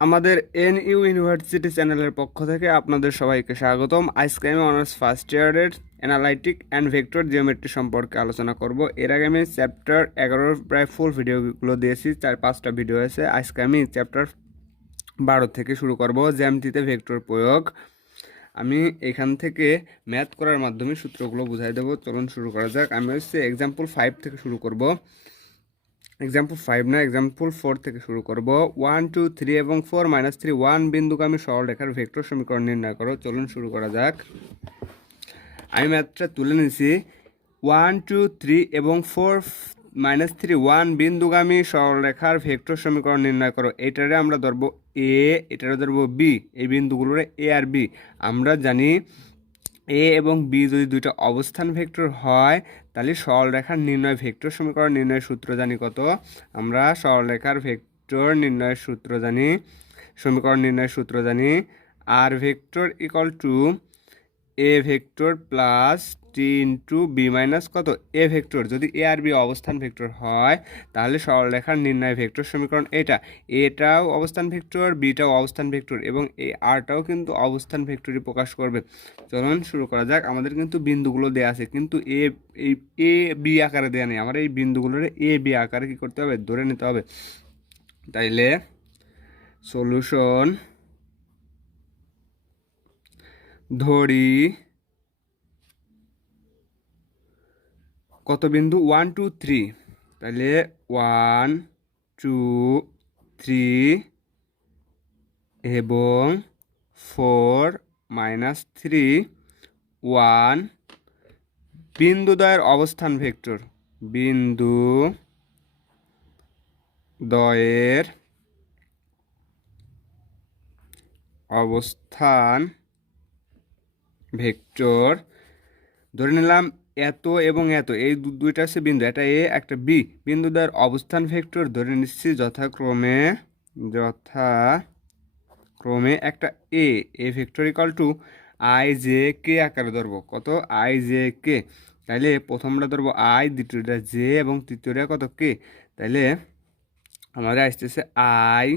আমাদের NU university চ্যানেলের পক্ষ থেকে আপনাদের সবাইকে স্বাগতম। আজকে আমি অনার্স ফার্স্ট ইয়ারের অ্যানালাইটিক অ্যান্ড ভেক্টর জিওমেট্রি সম্পর্কে আলোচনা করব। এর আগে আমি চ্যাপ্টার 11 প্রায় ফুল ভিডিওগুলো দিয়েছি, 4-5টা ভিডিও আছে। আজকে আমি চ্যাপ্টার 12 থেকে শুরু করব, জ্যামিতিতে ভেক্টর প্রয়োগ। আমি এখান থেকে ম্যাথ করার মাধ্যমে সূত্রগুলো বুঝাই দেবো। চলুন শুরু করা যাক। আমি এক্সাম্পল 5 থেকে শুরু করব। এক্সাম্পল 5 না, এক্সাম্পল 4 থেকে শুরু করব। 1 2 3 এবং 4 -3 1 বিন্দুগামী সরলরেখার ভেক্টর সমীকরণ নির্ণয় করো। চলুন শুরু করা যাক। আমি ম্যাথটা তুলে নিয়েছি। 1 2 3 এবং 4 -3 1 বিন্দুগামী সরলরেখার ভেক্টর সমীকরণ নির্ণয় করো। এটারে আমরা ধরবো এ, এটারে ধরবো বি। এই বিন্দুগুলোরে এ আর বি। আমরা জানি এ এবং বি যদি দুইটা অবস্থান ভেক্টর হয় তাহলে সরলরেখার নির্ণয় ভেক্টর সমীকরণ নির্ণয়ের সূত্র জানি কত। আমরা সরলরেখার ভেক্টর নির্ণয়ের সূত্র জানি, সমীকরণ নির্ণয়ের সূত্র জানি। আর vector equal to A vector plus T into B minus কত এ ভেক্টর। যদি এ আর বি অবস্থান ভেক্টর হয় তাহলে সরলরেখার নির্ণয় ভেক্টর সমীকরণ এটাও অবস্থান ভেক্টর, বিটাও অবস্থান ভেক্টর এবং এই আরটাও কিন্তু অবস্থান ভেক্টরই প্রকাশ করবে। চলুন শুরু করা যাক। আমাদের কিন্তু বিন্দুগুলো দেওয়া আছে, কিন্তু এ বি আকারে দেওয়া নেই। আমার এই বিন্দুগুলোর এ বি আকারে কি করতে হবে, ধরে নিতে হবে। তাইলে সলিউশন ধরি কত বিন্দু 1 2 3, তাহলে 1 2 3 এবং 4 -3 1 বিন্দুদ্বয়ের অবস্থান ভেক্টর, বিন্দু দ্বয়ের অবস্থান ভেক্টর ধরে নিলাম এত এবং এত, এই দুইটা আছে বিন্দু, এটা এ একটা বি। বিন্দুদ্বয়ের অবস্থান ভেক্টর ধরে নিচ্ছি যথাক্রমে একটা এ vector equal two I J K আকারে ধরবো। কত, আই জে কে। তাইলে প্রথমটা ধরবো আই, দ্বিতীয়টা জে এবং তৃতীয়টা কত কে। তাইলে আমাদের আসতেছে আই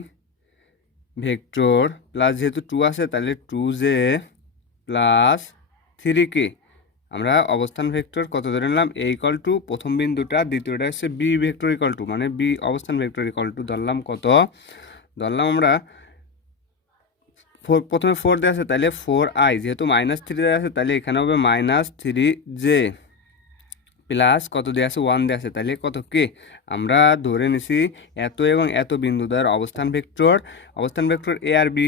ভেক্টর প্লাস, যেহেতু 2 আছে তাহলে 2 জে প্লাস 3 কে। আমরা অবস্থান ভেক্টর কত ধরে নিলাম, এ ইকুয়াল টু প্রথম বিন্দুটা, দ্বিতীয়টা হচ্ছে বি ভেক্টর ইকুয়াল টু, মানে বি অবস্থান ভেক্টর ইকুয়াল টু ধরলাম কত, ধরলাম আমরা প্রথমে 4 দেওয়া আছে তাহলে 4i, যেহেতু -3 দেওয়া আছে তাহলে এখানে হবে -3j প্লাস কত দেওয়া আছে 1 দেওয়া আছে তাহলে কত কে। আমরা ধরে নিছি এত এবং এত বিন্দু দ্বয়ের অবস্থান ভেক্টর এ আর বি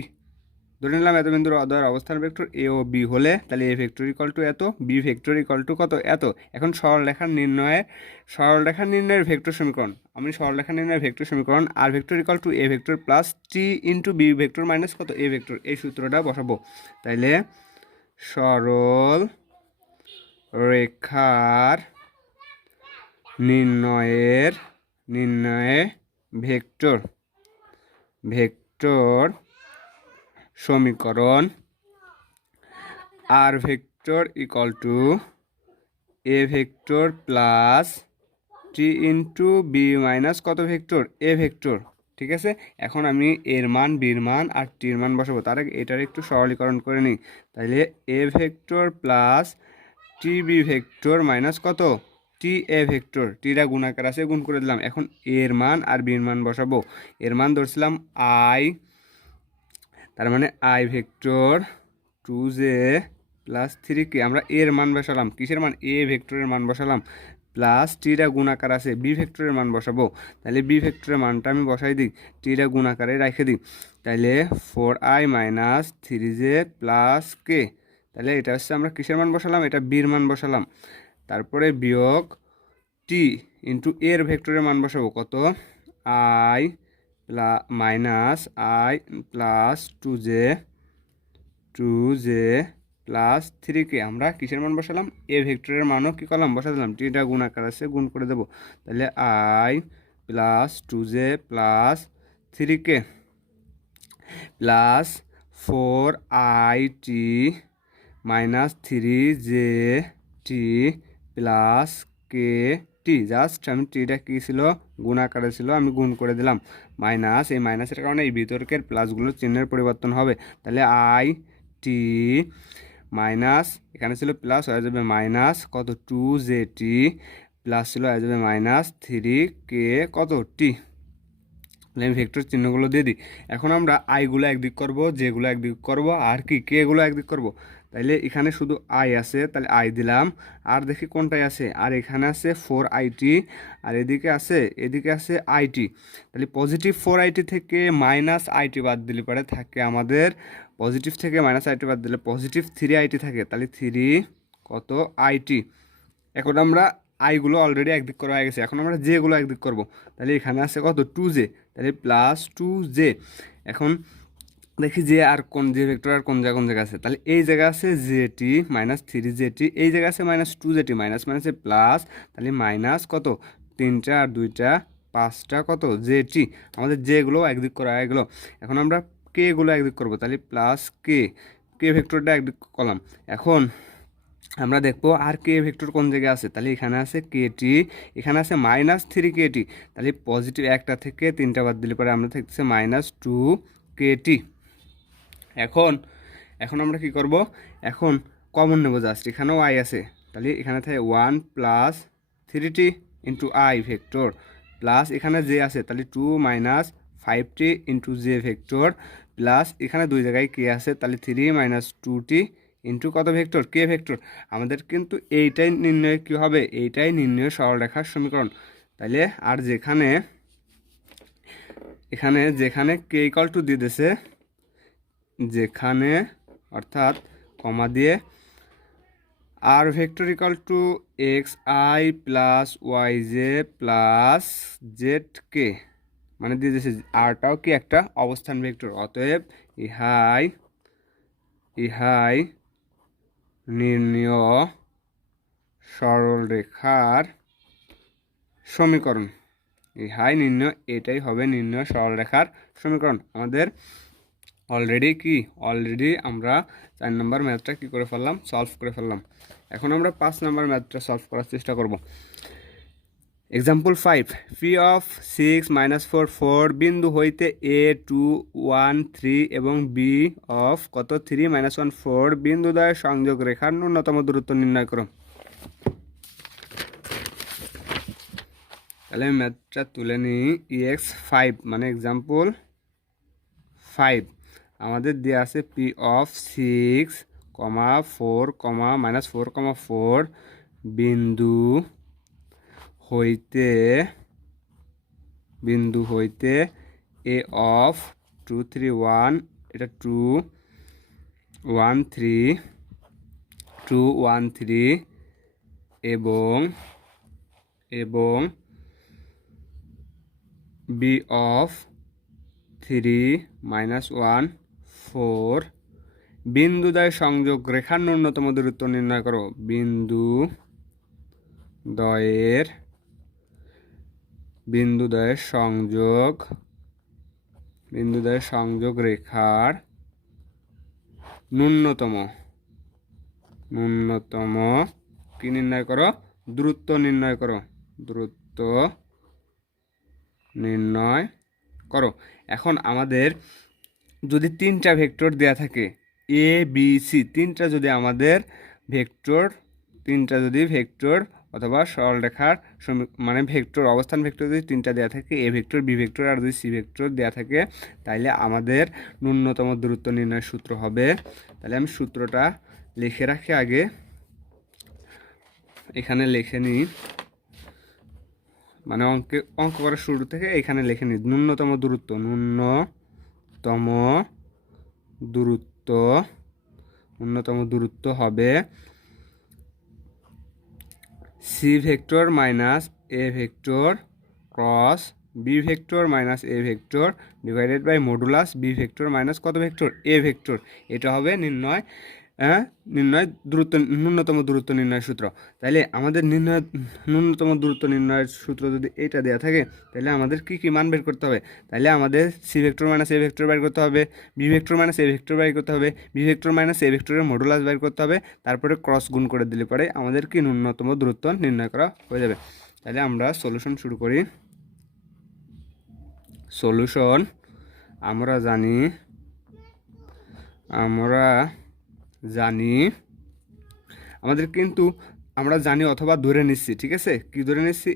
ধরে নিলাম। এত বিন্দুর দ্বয়ের অবস্থান ভেক্টর এ ও বি হলে তাহলে এ ভেক্টর ইকুয়াল টু এত, বি ভেক্টর ইকুয়াল টু কত এত। এখন সরলরেখার নির্ণয়ের ভেক্টর সমীকরণ, আমি সরলরেখার নির্ণয়ের ভেক্টর সমীকরণ আর vector equal to A vector plus T into B vector minus কত এ ভেক্টর, এই সূত্রটা বসাবো। তাইলে সরল রেখার নির্ণয়ে ভেক্টর সমীকরণ আর vector equal to A vector plus T into B minus কত ভেক্টর এ ভেক্টর। ঠিক আছে, এখন আমি এর মান, বির মান আর টির মান বসাবো। তার আগে এটার একটু সরলীকরণ করে নিই। তাহলে a vector plus t b vector minus কত টি এ ভেক্টর, টিটা গুণাকার আছে গুণ করে দিলাম। এখন এর মান আর বির মান বসাবো। এর মান ধরছিলাম আই, তার মানে আই ভেক্টর 2j প্লাস 3কে। আমরা এর মান বসালাম, কিসের মান, এ ভেক্টরের মান বসালাম, প্লাস টিটা গুণাকার আছে বি ভেক্টরের মান বসাবো। তাহলে বি ভেক্টরের মানটা আমি বসাই দিই, টিটা গুণাকারে রেখে দিই। তাহলে 4i - 3j প্লাস কে। তাহলে এটা হচ্ছে আমরা কিসের মান বসালাম, এটা বির মান বসালাম। তারপরে বিয়োগ টি ইন্টু এর ভেক্টরের মান বসাবো কত, I minus I plus 2j plus 3কে। আমরা কিসের মান বসালাম, এ ভেক্টরের মানও কী করলাম, বসা দিলাম, টিটা গুণাকার আছে গুণ করে দেবো। তাহলে আই প্লাস 2j প্লাস 3কে plus 4it - 3j T plus K T, just আমি টিটা কী ছিল গুণ আকারে ছিল, আমি গুণ করে দিলাম মাইনাস, এই মাইনাসের কারণে এই বিতর্কের প্লাসগুলোর চিহ্নের পরিবর্তন হবে। তাহলে আই টি মাইনাস, এখানে ছিল প্লাস হয়ে যাবে মাইনাস কত 2zt, প্লাস ছিল হয়ে যাবে মাইনাস 3k কত টি। আমি ভেক্টর চিহ্নগুলো দিয়ে দিই। এখন আমরা আইগুলো একদিক করব, যেগুলো একদিক করব, আর কি কেগুলো একদিক করব। তাইলে এখানে শুধু আই আছে, তাহলে আই দিলাম। আর দেখি কোনটাই আছে, আর এখানে আছে 4it, আর এদিকে আছে it। তাহলে পজিটিভ 4it থেকে মাইনাস it বাদ দিলে পরে থাকে আমাদের, পজিটিভ থেকে মাইনাস it বাদ দিলে পজিটিভ 3it থাকে, তাহলে 3 কত it। এখন আমরা আইগুলো অলরেডি একদিক করা হয়ে গেছে, এখন আমরা জেগুলো একদিক করব। তাহলে এখানে আছে কত 2j, তাহলে প্লাস 2j। এখন দেখি যে আর কোন যে ভেক্টর আর কোন জায়গা আছে, তাহলে এই জায়গা আছে জেটি মাইনাস 3zt, এই জায়গা আছে মাইনাস 2zt, মাইনাস মাইনাসে প্লাস, তাহলে মাইনাস কত 3টা আর 2টা 5টা কত জেটি। আমাদের যেগুলো একদিক করা হয়ে গেলো। এখন আমরা কেগুলো একদিক করব, তাহলে প্লাস কে ভেক্টরটা একদিক করলাম। এখন আমরা দেখবো আর কে ভেক্টর কোন জায়গায় আছে, তাহলে এখানে আছে কেটি, এখানে আছে মাইনাস 3kt, তাহলে পজিটিভ একটা থেকে 3টা বাদ দিলে পরে আমরা থাকতেছে মাইনাস 2kt। এখন আমরা কি করব, এখন কমন নেব, জাস্ট এখানেও আই আছে, তাহলে এখানে থাকে 1 plus 3t into I vector, plus এখানে জে আছে, তাহলে 2 minus 5t into J vector, plus এখানে দুই জায়গায় কে আছে, তাহলে 3 মাইনাস 2t ইন্টু কত ভেক্টর কে ভেক্টর। আমাদের কিন্তু এইটাই নির্ণয় কী হবে, এইটাই নির্ণয় সরলরেখার সমীকরণ। তাইলে আর যেখানে কে ইকাল টু দিয়ে দিয়েছে, যেখানে অর্থাৎ কমা দিয়ে আর vector equal to X I plus Y J plus Z K, মানে দিয়ে দিয়েছে আরটাও কি একটা অবস্থান ভেক্টর। অতএব ইহাই নির্ণয় সরলরেখার সমীকরণ। এটাই হবে নির্ণয় সরলরেখার সমীকরণ। আমাদের অলরেডি আমরা 4 নম্বর ম্যাথটা কী করে ফেললাম, সলভ করে ফেললাম। এখন আমরা 5 নম্বর ম্যাথটা সলভ করার চেষ্টা করব। এক্সাম্পল 5, পি অফ 6 মাইনাস 4 বিন্দু হইতে এ 2 1 3 এবং বি অফ কত 3 মাইনাস 1 4 বিন্দুদ্বয় সংযোগ রেখার ন্যূনতম দূরত্ব নির্ণয় করো। তাহলে আমি ম্যাথটা তুলে নিই। EX 5 মানে এক্সাম্পল 5 আমাদের দেওয়া আছে পি অফ 6 4 মাইনাস 4 4 বিন্দু হইতে এ অফ 2 3 1, এটা 2 1 3 2 1 3 এবং বি অফ 3 মাইনাস 1 4 বিন্দুদ্বয় সংযোগ রেখার ন্যূনতম দূরত্ব নির্ণয় করো। বিন্দুদ্বয়ের সংযোগ রেখার ন্যূনতম কি নির্ণয় করো, দূরত্ব নির্ণয় করো। এখন আমাদের যদি 3টা ভেক্টর দেয়া থাকে এ বি সি, 3টা যদি আমাদের ভেক্টর অথবা সরলরেখার মানে ভেক্টর অবস্থান ভেক্টর যদি 3টা দেওয়া থাকে, এ ভেক্টর বি ভেক্টর আর যদি সি ভেক্টর দেওয়া থাকে, তাইলে আমাদের ন্যূনতম দূরত্ব নির্ণয়ের সূত্র হবে। তাহলে আমি সূত্রটা লিখে রাখি আগে, এখানে লিখে নিই, মানে অঙ্ক করার শুরু থেকে এখানে লিখে নিই। ন্যূনতম দূরত্ব হবে c vector minus A vector cross B vector minus A vector divided by modulus B vector minus কত ভেক্টর এ ভেক্টর। এটা হবে ন্যূনতম দূরত্ব নির্ণয়ের সূত্র। তাইলে আমাদের ন্যূনতম দূরত্ব নির্ণয়ের সূত্র যদি এটা দেওয়া থাকে, তাহলে আমাদের কি মান বের করতে হবে। তাহলে আমাদের সি ভেক্টর মাইনাস এ ভেক্টর বের করতে হবে, বি ভেক্টর মাইনাস এ ভেক্টর বের করতে হবে, বি ভেক্টর মাইনাস এ ভেক্টরের মডুলাস বের করতে হবে, তারপরে ক্রস গুণ করে দিলে পরে আমাদের কি ন্যূনতম দূরত্ব নির্ণয় করা হয়ে যাবে। তাহলে আমরা সলিউশন শুরু করি। সলিউশন আমরা জানি আমাদের কিন্তু আমরা জানি অথবা ধরে নিচ্ছি, ঠিক আছে? কি ধরে নিচ্ছি?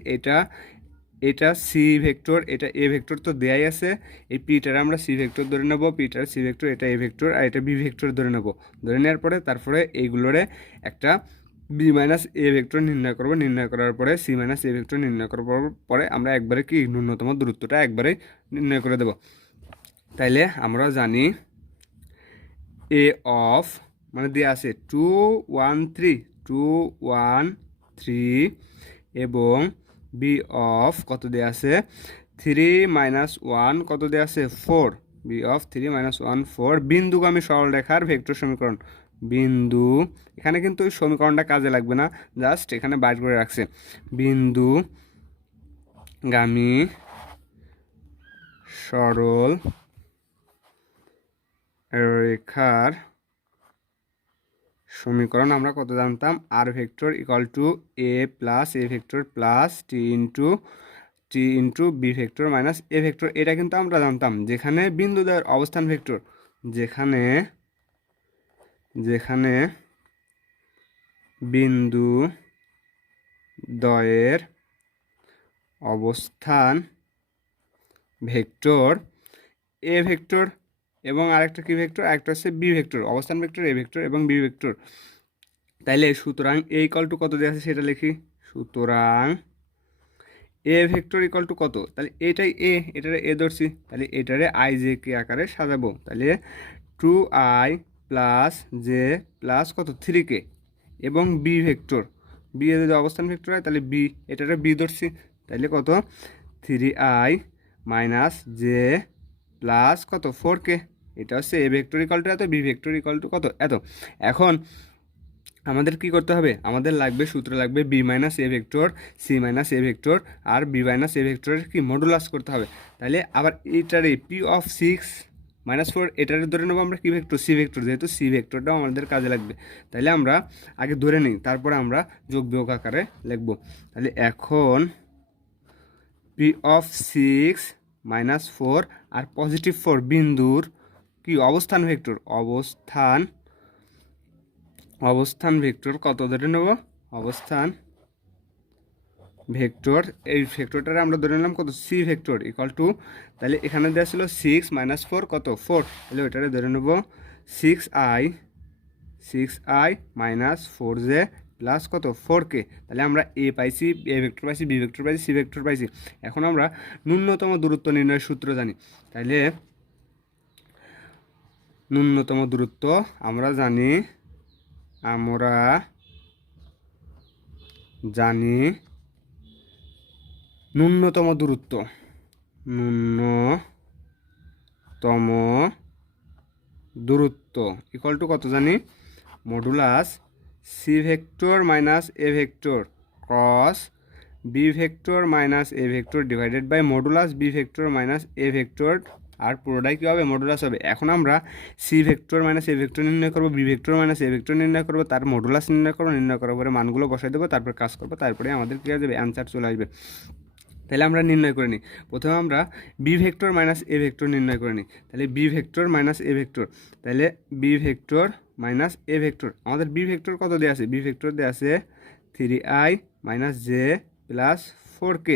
এটা সি ভেক্টর, এটা এ ভেক্টর তো দেয়াই আছে। এই পিটার আমরা সি ভেক্টর ধরে নেব, পিটার সি ভেক্টর, এটা এ ভেক্টর, আর এটা বি ভেক্টর ধরে নেব। ধরে নেওয়ার পরে তারপরে এইগুলোরে একটা বি মাইনাস এ ভেক্টর নির্ণয় করব। নির্ণয় করার পরে সি মাইনাস এ ভেক্টর নির্ণয় করার পরে আমরা একবারে কি ন্যূনতম দূরত্বটা একবারে নির্ণয় করে দেব। তাইলে আমরা জানি এ অফ মানে দেওয়া আছে 2 1 3 এবং বি অফ কত দেওয়া আছে 3 - 1 কত দেওয়া আছে 4। বি অফ 3 - 1 4 বিন্দুগামী সরলরেখার ভেক্টর সমীকরণ। বিন্দু এখানে কিন্তু ওই সমীকরণটা কাজে লাগবে না, জাস্ট এখানে বাইর করে রাখছে বিন্দুগামী সরল রেখার সমীকরণ আমরা কত জানতাম? আর vector equal to A plus A vector plus T into B vector minus A vector. এটা কিন্তু আমরা জানতাম যেখানে বিন্দুদ্বয়ের অবস্থান ভেক্টর, যেখানে বিন্দু দ্বয়ের অবস্থান ভেক্টর এ ভেক্টর এবং আরেকটা কি ভেক্টর? আরেকটা হচ্ছে বি ভেক্টর। অবস্থান ভেক্টর এ ভেক্টর এবং বি ভেক্টর। তাইলে সুতরাং এ ইকুয়াল টু কত দেওয়া আছে সেটা লিখি। সুতরাং এ ভেক্টর ইকুয়াল টু কত? তাহলে এটাই এটারে এ ধরছি, তাহলে এটারে আই জে কে আকারে সাজাবো। তাহলে 2i প্লাস জে প্লাস কত 3k এবং বি ভেক্টর, বি এ যদি অবস্থান ভেক্টর হয় তাহলে বি, এটারে বি ধরছি, তাহলে কত 3i মাইনাস জে প্লাস কত 4k। এটা হচ্ছে এ ভেক্টর ইকুয়াল টু এত, বি ভেক্টর ইকুয়াল টু কত এত। এখন আমাদের কি করতে হবে? আমাদের লাগবে সূত্র লাগবে বি মাইনাস এ ভেক্টর সি মাইনাস এ ভেক্টর আর বি মাইনাস এ ভেক্টরের কি মডুলাস করতে হবে। তাহলে আবার এটারে পি অফ 6 - 4 এটারে ধরে নেবো আমরা কি ভেক্টর? সি ভেক্টর, যেহেতু সি ভেক্টরটাও আমাদের কাজে লাগবে। তাহলে আমরা আগে ধরে নিই, তারপরে আমরা যোগ বিয়োগ আকারে লিখবো। তাহলে এখন পি অফ 6 - 4 আর +4 বিন্দুর কি অবস্থান ভেক্টর, অবস্থান ভেক্টর কত ধরে নেব? অবস্থান ভেক্টর, এই ভেক্টরটারে আমরা ধরে নিলাম কত? সি ভেক্টর ইকুয়াল টু, তাহলে এখানে দেওয়া ছিল 6 - 4 কত 4, তাহলে ওইটারে ধরে নেব 6i মাইনাস 4j প্লাস কত 4k। তাহলে আমরা এ পাইছি, এ ভেক্টর পাইছি, বি ভেক্টর পাইছি, সি ভেক্টর পাইছি। এখন আমরা ন্যূনতম দূরত্ব নির্ণয়ের সূত্র জানি। তাহলে ন্যূনতম দূরত্ব আমরা জানি ন্যূনতম দূরত্ব ইকুয়াল টু কত জানি? Modulus C vector minus A vector cross B vector minus A vector divided by modulus B vector minus A vector, আর পুরোটাই কী হবে? মডুলাস হবে। এখন আমরা সি ভেক্টর মাইনাস এ ভেক্টর নির্ণয় করবো, বি ভেক্টর মাইনাস এ ভেক্টর নির্ণয় করবো, তার মডুলাস নির্ণয় করবো, নির্ণয় করার পরে মানগুলো বসাই দেবো, তারপর কাজ করবো, তারপরে আমাদের কী হয়ে যাবে? অ্যান্সার চলে আসবে। তাহলে আমরা নির্ণয় করে নিই। প্রথমে আমরা বি ভেক্টর মাইনাস এ ভেক্টর নির্ণয় করে নিই। তাহলে বি ভেক্টর মাইনাস এ ভেক্টর, তাহলে বি ভেক্টর মাইনাস এ ভেক্টর, আমাদের বি ভেক্টর কত দেওয়া আছে? বি ভেক্টর দেওয়া আছে 3i minus J plus 4k।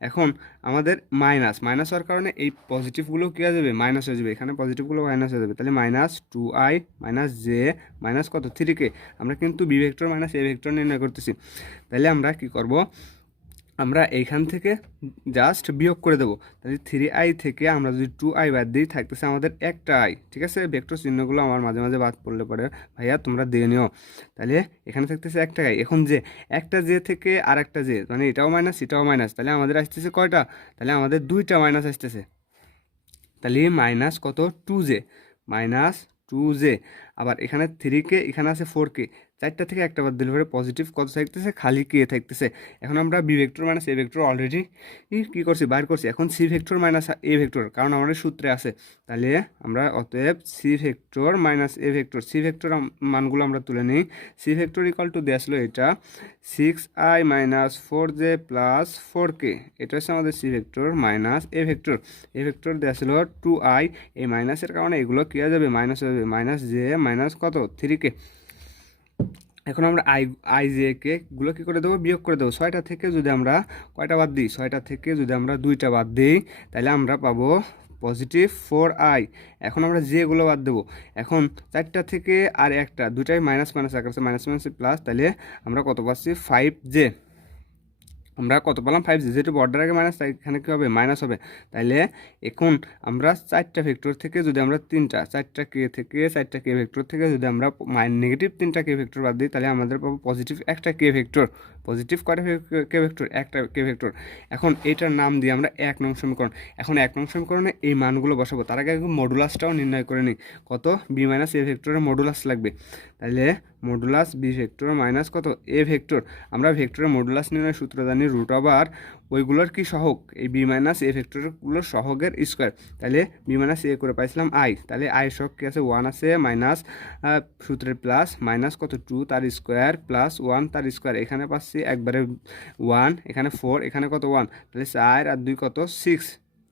এখন আমাদের মাইনাস হওয়ার কারণে এই পজিটিভগুলো কী হয়ে যাবে? মাইনাস হয়ে যাবে, এখানে পজিটিভগুলো মাইনাস হয়ে যাবে। তাহলে -2i মাইনাস জে মাইনাস কত 3k। আমরা কিন্তু বি ভেক্টর মাইনাস এ ভেক্টর নির্ণয় করতেছি। তাহলে আমরা কি করব? আমরা এইখান থেকে জাস্ট বিয়োগ করে দেবো। তাহলে 3i থেকে আমরা যদি 2i বাদ দিই, থাকতেছে আমাদের একটা i। ঠিক আছে, ভেক্টর চিহ্নগুলো আমার মাঝে মাঝে বাদ পড়লে পরে ভাইয়া তোমরা দিয়ে নিও। তাহলে এখানে থাকতেছে একটা i। এখন যে একটা জে থেকে আর একটা জে, মানে এটাও মাইনাস এটাও মাইনাস, তাহলে আমাদের আসতেছে কয়টা? তাহলে আমাদের দুইটা মাইনাস আসতেছে। তাহলে মাইনাস কত 2j, -2j। আবার এখানে 3k, এখানে আছে 4k, চারটা থেকে একটা বাদ দিলে পরে পজিটিভ কত থাকতেছে, খালি কে থাকতেছে। এখন আমরা বি ভেক্টর মাইনাস এ ভেক্টর অলরেডি কী করছি, বাইর করছি। এখন সি ভেক্টর মাইনাস এ ভেক্টর, কারণ আমাদের সূত্রে আছে। তাহলে আমরা অতএব সি ভেক্টর মাইনাস এ ভেক্টর, সি ভেক্টর মানগুলো আমরা তুলে নিই। সি ভেক্টর ইকুয়াল টু দেওয়া ছিল এটা 6i minus 4j plus 4k, এটা হচ্ছে আমাদের সি ভেক্টর মাইনাস এ ভেক্টর। এ ভেক্টর দেওয়া ছিল 2i, এই মাইনাসের কারণে এগুলো কী হয়ে যাবে, মাইনাস হয়ে যাবে, মাইনাস জে মাইনাস কত 3k। এখন আমরা আই জে কে গুলো কী করে দেবো, বিয়োগ করে দেবো। 6টা থেকে যদি আমরা কয়টা বাদ দিই, 6টা থেকে যদি আমরা 2টা বাদ দিই তাহলে আমরা পাবো পজিটিভ 4i। এখন আমরা যেগুলো বাদ দেবো, এখন 4টা থেকে আর একটা, দুটাই মাইনাস মাইনাস আকারে মাইনাস মাইনাস প্লাস, তাহলে আমরা কত পাচ্ছি 5j। আমরা কত পেলাম 5j, যেহেতু বর্ডার আগে মাইনাস তাই এখানে কী হবে, মাইনাস হবে। তাইলে এখন আমরা 4টা ভেক্টর থেকে যদি আমরা 4টা কে থেকে 4টা কে ভেক্টর থেকে যদি আমরা নেগেটিভ 3টা কে ভেক্টর বাদ দিই তাহলে আমাদের পাবো পজিটিভ একটা কে ভেক্টর। পজিটিভ কয়টা কে ভেক্টর, একটা কে ভেক্টর। এখন এটার নাম দিয়ে আমরা 1 নং সমীকরণ। এখন 1 নং সমীকরণে এই মানগুলো বসাবো, তার আগে মডুলাসটাও নির্ণয় করে নিই। কত, বি মাইনাস এ ভেক্টরের মডুলাস লাগবে। তাহলে মডুলাস বি ভেক্টর মাইনাস কত এ ভেক্টর। আমরা ভেক্টরের মডুলাস নির্ণয় সূত্র জানি রুট ওভার ওইগুলোর কি সহগ, এই বি মাইনাস এ ভেক্টরগুলোর সহগের স্কোয়ার। তাহলে বি মাইনাস এ করে পাইছিলাম আই, তাহলে আই সহগ কি আছে 1 আছে, মাইনাস সূত্রের প্লাস মাইনাস কত 2 তার স্কোয়ার প্লাস 1 তার স্কোয়ার। এখানে পাচ্ছি একবারে 1, এখানে 4, এখানে কত 1, তাহলে 4 আর 2 কত 6।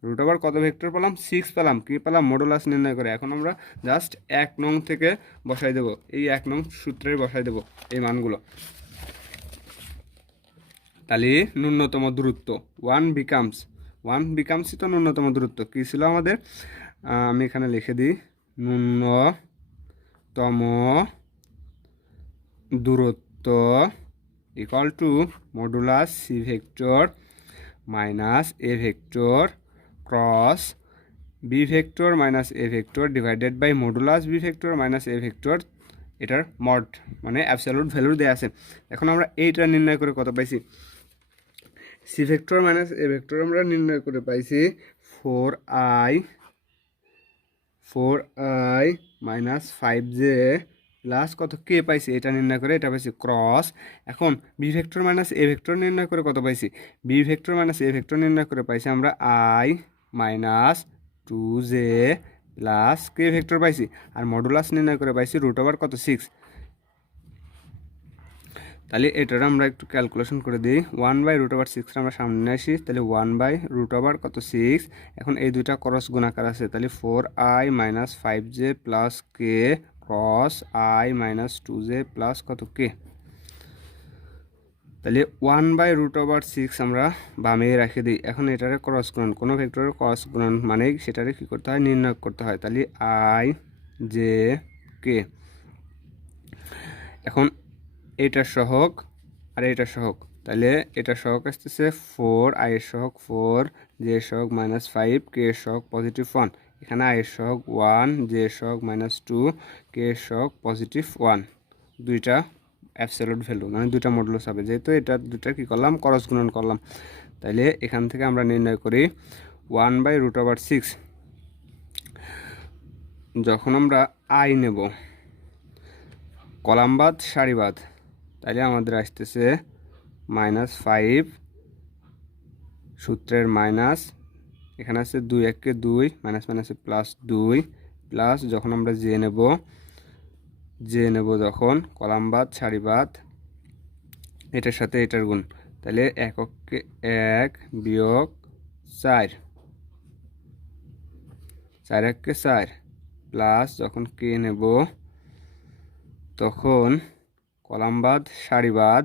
রুট ওভার কত ভেক্টর পেলাম, 6 পেলাম। কি পেলাম, মডুলাস নির্ণয় করে। এখন আমরা জাস্ট 1 নং থেকে বসাই দেবো, এই 1 নং সূত্রে বসাই দেবো এই মানগুলো। তাহলে ন্যূনতম দূরত্ব 1 বিকামসই তো ন্যূনতম দূরত্ব। কী ছিল আমাদের, আমি এখানে লিখে দিই, ন্যূনতম দূরত্ব equal to modulus C vector minus A vector cross B vector minus A vector divided by modulus B vector minus A vector, এটার মড মানে অ্যাবসলিউট ভ্যালু দেওয়া আছে। এখন আমরা এইটা নির্ণয় করে কত পাইছি, সি ভেক্টর মাইনাস এ ভেক্টর আমরা নির্ণয় করে পাইছি 4i মাইনাস 5j প্লাস কত কে পাইছি, এটা নির্ণয় করে এটা পাইছি ক্রস। এখন বি ভেক্টর মাইনাস এ ভেক্টর নির্ণয় করে কত পাইছি, বি ভেক্টর মাইনাস এ ভেক্টর নির্ণয় করে পাইছি আমরা i minus 2j plus k vector পাইছি, আর মডুলাস নির্ণয় করে পাইছি রুট ওভার কত 6। তাহলে এটার আমরা একটু ক্যালকুলেশন করে দিই, 1/√6 আমরা সামনে আসি, তাহলে 1/√6 কত 6। এখন এই দুইটা ক্রস গুণাকার আছে, তাহলে 4i minus 5j plus K cross i minus 2j plus কত কে। তাহলে 1/√6 আমরা বামে রেখে দিই। এখন এটারে ক্রস গুণন, কোনো ভেক্টরের ক্রস গুণন মানে সেটারে কী করতে হয়, নির্ণয় করতে হয়। তাহলে i j কে, এখন এইটার সহগ আর এইটার সহগ, তাহলে এটার সহগ আসতেছে 4, i এর সহগ 4, j এর সহগ -5, k এর সহগ +1। এখানে i এর সহগ 1, j এর সহগ -2, k এর সহগ +1। দুইটা অ্যাবসলিউট ভ্যালু মানে দুইটা মডুলাস হবে, যেহেতু এটা দুইটা কী করলাম, ক্রস গুণন করলাম। তাহলে এখান থেকে আমরা নির্ণয় করি 1/√6। যখন আমরা i নেব কলামবাদ সারিবাদ, তাহলে আমাদের আসতেছে -5 সূত্রের মাইনাস, এখানে আছে 2 1 2 মাইনাস মাইনাসে +2 প্লাস যখন আমরা জে নেব যখন কলামবাদ সারিবাদ এটার সাথে এটার গুণ, তাহলে 1 1 বিয়োগ 4 4 1 4 প্লাস যখন কে নেব তখন কলামবাদ সারিবাদ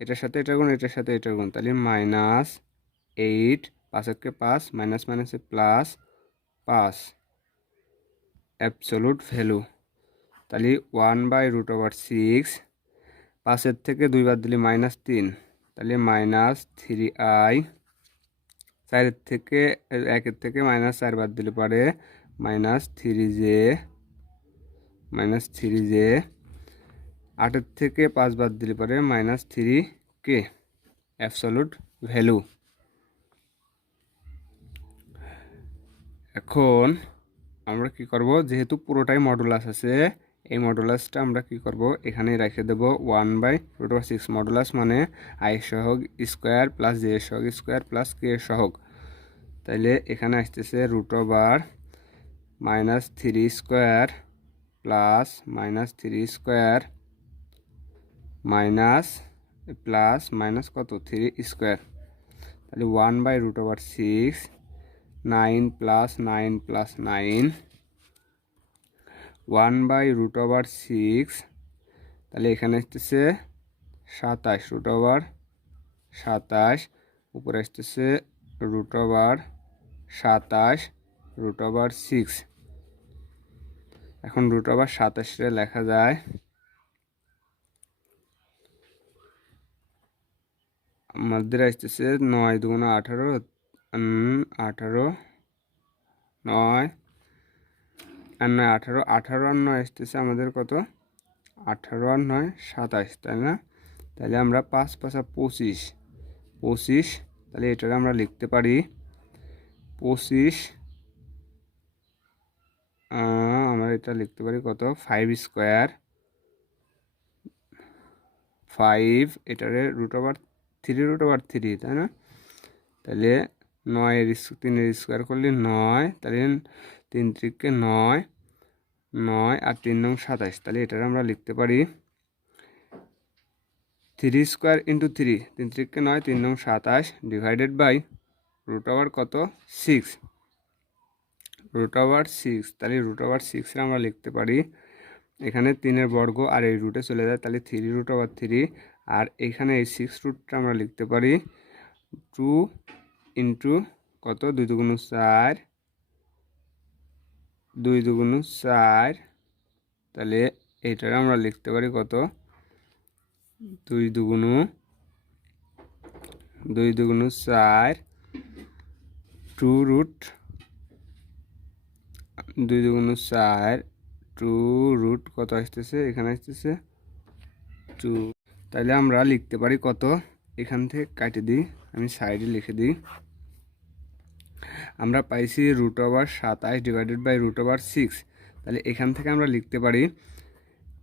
এটার সাথে এটার গুণ, এটার সাথে এটার গুণ, তাহলে -8 5 1 5 মাইনাস মাইনাসে +5 অ্যাবসলিউট ভ্যালু। তাহলে 1/√6, 5 থেকে 2 বাদ দিলে -3, তাহলে -3i, 4 থেকে 1 থেকে -4 বাদ দিলে পরে -3j, 8 থেকে 5 বাদ দিলে পরে -3k অ্যাবসলিউট ভ্যালু। এখন আমরা কি করব, যেহেতু পুরোটাই মডুলাস আছে এই মডুলাসটা আমরা কি করব, এখানে রেখে দেব 1/√6। মডুলাস মানে আই সহগ স্কোয়ার প্লাস জে সহগ স্কোয়ার প্লাস কে সহগ। তাইলে এখানে আসতেছে √/-3 square plus -3 square plus minus কত 3 স্কোয়ার। তাহলে 1/√6, 9 প্লাস 9 প্লাস 9, 1/√6। তাহলে এখানে আসতেছে 27, উপরে আসতেছে √27, এখন √27 লেখা যায় আমাদের আসতেছে 9 × 18, 18 9 আর 9 18, 18 আর 9 আসতেছে আমাদের কত, 18 আর 9 27, তাই না? তাহলে আমরা 5 × 5 = 25। তাহলে এটা আমরা লিখতে পারি 25, আমরা এটা লিখতে পারি কত 5 স্কোয়ার, 5 এটারে √3, তাই না? তাহলে 3 স্কোয়ার করলে 9, তাহলে 3 × 9, 9 আর 3 × 27। তাহলে এটার আমরা লিখতে পারি 3 স্কোয়ার × 3, 3 × 9, 3 × 27 ডিভাইডেড বাই কত 6, √6। তাহলে √6 আমরা লিখতে পারি, এখানে 3-এর বর্গ আর এই রুটে চলে যায়, তাহলে 3√3। আর এখানে এই 6 রুটটা আমরা লিখতে পারি 2 × কত 2 × 4, 2 × 4। তাহলে এইটা আমরা লিখতে পারি কত 2 × 4, 2 রুট 2 × 4, 2 রুট কত আসতেছে, এখানে আসতেছে 2। তাহলে আমরা লিখতে পারি কত, এখান থেকে কাটে দিই, আমি সাইডে লিখে দিই। আমরা পাইছি √27 ডিভাইডেড বাই √6। তাহলে এখান থেকে আমরা লিখতে পারি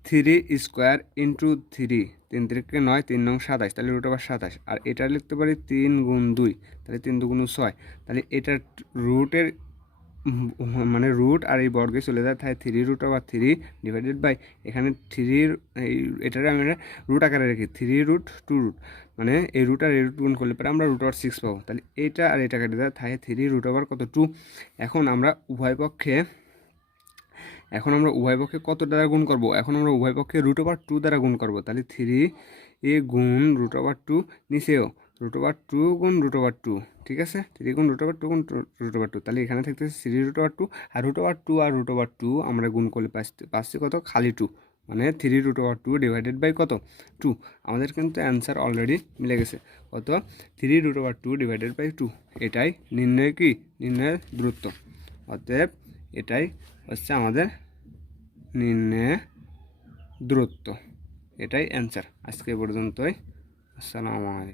3 স্কোয়ার × 3, 3 × 9, 3 × 27, তাহলে √27। আর এটা লিখতে পারি 3 × 2, তাহলে 3 × 2 = 6। তাহলে এটার রুটের মানে রুট আর এই বর্গে চলে যায়, তাই 3√3 ডিভাইডেড বাই এখানে 3 এটারে আমরা রুট আকারে রেখে 3√2 মানে এই রুট আর এই রুট গুণ করলে পরে আমরা √6 পাবো। তাহলে এটা আর এটা কেটে যায়, তাই 3 কত 2। এখন আমরা উভয় পক্ষে কত দ্বারা গুণ করব, এখন আমরা উভয় পক্ষে √2 দ্বারা গুণ করব। তাহলে 3 গুণ √2, নিচেও √2 গুণ √2, ঠিক আছে? 3 গুণ √2 গুণ √2। তাহলে এখানে থাকতেছে 3√2 আর √2 আমরা গুণ করলে পাচ্ছি কত, খালি 2, মানে 3√2 ডিভাইডেড বাই কত 2। আমাদের কিন্তু অ্যান্সার অলরেডি মিলে গেছে, কত 3√2 ডিভাইডেড বাই 2। এটাই নির্ণয়ের দূরত্ব। অতএব এটাই হচ্ছে আমাদের নির্ণয়ের দূরত্ব, এটাই অ্যান্সার। আজকে পর্যন্তই। আসসালামু আলাইকুম।